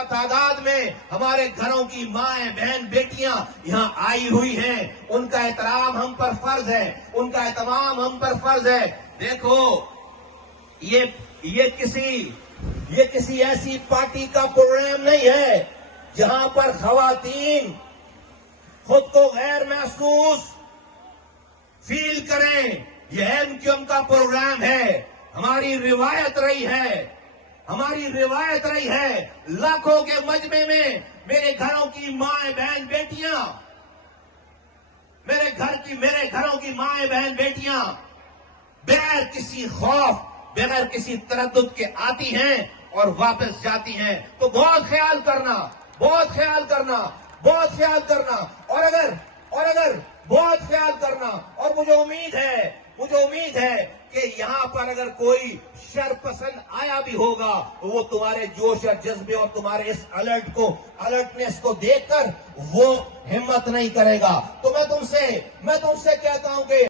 तादाद में हमारे घरों की माएं बहन बेटियां यहाँ आई हुई हैं। उनका एहतराम हम पर फर्ज है, उनका एहतमाम हम पर फर्ज है। देखो, ये किसी ऐसी पार्टी का प्रोग्राम नहीं है जहां पर खवातीन खुद को गैर महसूस फील करें। यह एमक्यूएम का प्रोग्राम है। हमारी रिवायत रही है लाखों के मजमे में मेरे घरों की माएं बहन बेटियां, मेरे घरों की माएं बहन बेटियां बगैर किसी खौफ, बगैर किसी तरद्दुद के आती हैं और वापस जाती हैं। तो बहुत ख्याल करना और अगर बहुत ख्याल करना। और मुझे उम्मीद है कि यहां पर अगर कोई शरपसंद आया भी होगा, वो तुम्हारे जोश और जज्बे और तुम्हारे इस अलर्टनेस को देखकर वो हिम्मत नहीं करेगा। तो मैं तुमसे कहता हूं कि